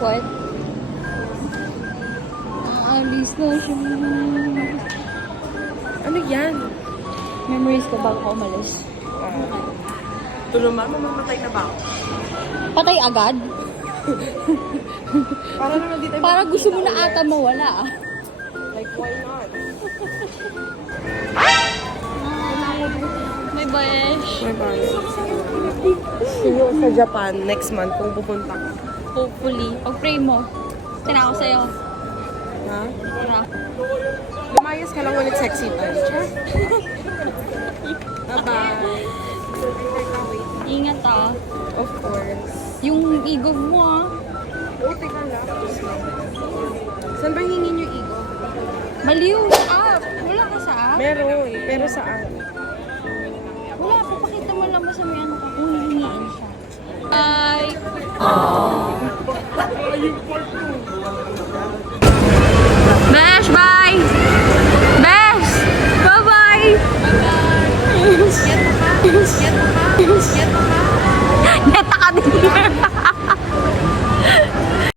What? Alis na siya. Ano yan? Memories ko bago ako umalis. Tulong ba? Mamamatay na ba ako? Patay agad? Para naman dito. Para gusto mo na ata mawala ah. Like, why not? May bayesh. Bye-bye. Yung sa Japan, next month, kung pupunta ka. Hopefully. Pag-pray mo. Tina ako sa'yo. Ha? Tina. Lumayas ka lang ulit sexy time. Bye-bye. Ingat ah. Of course. Yung ego mo ah. Oh, teka lang. Saan ba hingin yung ego? Baliw sa app. Wala ka sa app? Meron. Pero saan? Wala. Papakita mo lang ba sa may ano ka kung hihingiin siya. Bye!